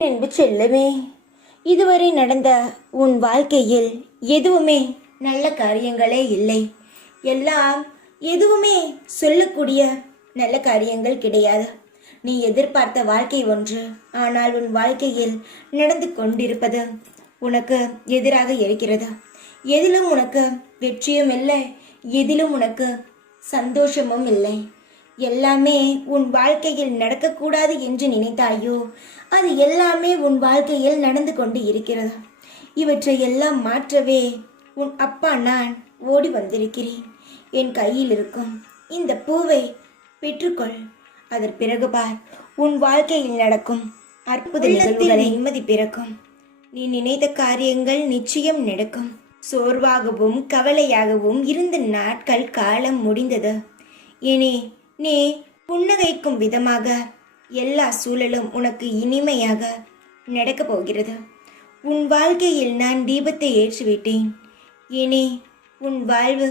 அன்பு செல்லமே, இதுவரை நடந்த உன் வாழ்க்கையில் எதுவுமே நல்ல காரியங்களே இல்லை. எல்லாம் எதுவுமே சொல்லக்கூடிய நல்ல காரியங்கள் கிடையாது. நீ எதிர்பார்த்த வாழ்க்கை ஒன்று, ஆனால் உன் வாழ்க்கையில் நடந்து கொண்டிருப்பது உனக்கு எதிராக இருக்கிறது. எதிலும் உனக்கு வெற்றியும் இல்லை, எதிலும் உனக்கு சந்தோஷமும் இல்லை. எல்லாமே உன் வாழ்க்கையில் நடக்கக்கூடாது என்று நினைத்தாயோ, அது எல்லாமே உன் வாழ்க்கையில் நடந்து கொண்டு இருக்கிறது. இவற்றை எல்லாம் மாற்றவே உன் அப்பா நான் ஓடி வந்திருக்கிறேன். என் கையில் இருக்கும் இந்த பூவை பெற்றுக்கொள். அதன் பிறகு பார், உன் வாழ்க்கையில் நடக்கும் அற்புத நிகழ்வுகளை நிம்மதி பிறக்கும். நீ நினைத்த காரியங்கள் நிச்சயம் நடக்கும். சோர்வாகவும் கவலையாகவும் இருந்த நாட்கள் காலம் முடிந்தது. இனி நீ புன்னகைக்கும் விதமாக எல்லா சூழலும் உனக்கு இனிமையாக நடக்கப் போகிறது. உன் வாழ்க்கையில் நான் தீபத்தை ஏற்றிவிட்டேன். இனி உன் வாழ்வு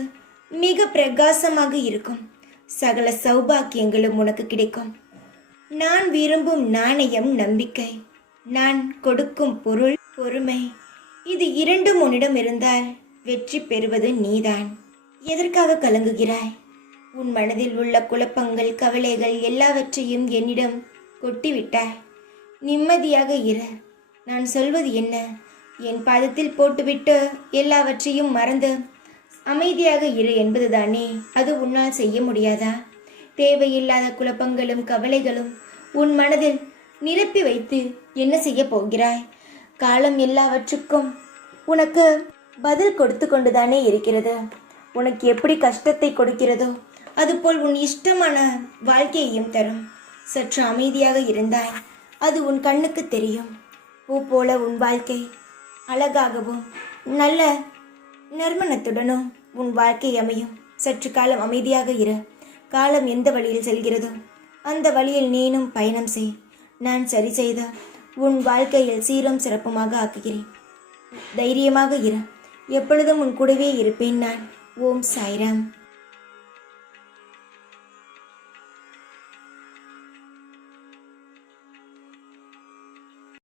மிக பிரகாசமாக இருக்கும். சகல சௌபாக்கியங்களும் உனக்கு கிடைக்கும். நான் விரும்பும் நாணயம் நம்பிக்கை, நான் கொடுக்கும் பொருள் பொறுமை. இது இரண்டும் உன்னிடம் இருந்தால் வெற்றி பெறுவது நீதான். எதற்காக கலங்குகிறாய்? உன் மனதில் உள்ள குழப்பங்கள் கவலைகள் எல்லாவற்றையும் என்னிடம் கொட்டிவிட்டாய். நிம்மதியாக இரு. நான் சொல்வது என்ன? என் பாதத்தில் போட்டுவிட்டு எல்லாவற்றையும் மறந்து அமைதியாக இரு என்பதுதானே. அது உன்னால் செய்ய முடியாதா? தேவையில்லாத குழப்பங்களும் கவலைகளும் உன் மனதில் நிரப்பி வைத்து என்ன செய்ய போகிறாய்? காலம் எல்லாவற்றுக்கும் உனக்கு பதில் கொடுத்து கொண்டுதானே இருக்கிறது. உனக்கு எப்படி கஷ்டத்தை கொடுக்கிறதோ அதுபோல் உன் இஷ்டமான வாழ்க்கையையும் தரும். சற்று அமைதியாக இருந்தாய், அது உன் கண்ணுக்கு தெரியும். பூ போல உன் வாழ்க்கை அழகாகவும் நல்ல நறுமணத்துடனும் உன் வாழ்க்கை அமையும். சற்று காலம் அமைதியாக இரு. காலம் எந்த வழியில் செல்கிறதோ அந்த வழியில் நீனும் பயணம் செய். நான் சரி செய்த உன் வாழ்க்கையில் சீரும் சிறப்புமாக ஆக்குகிறேன். தைரியமாக இரு. எப்பொழுதும் உன் கூடவே இருப்பேன் நான். ஓம் சாய்ராம்.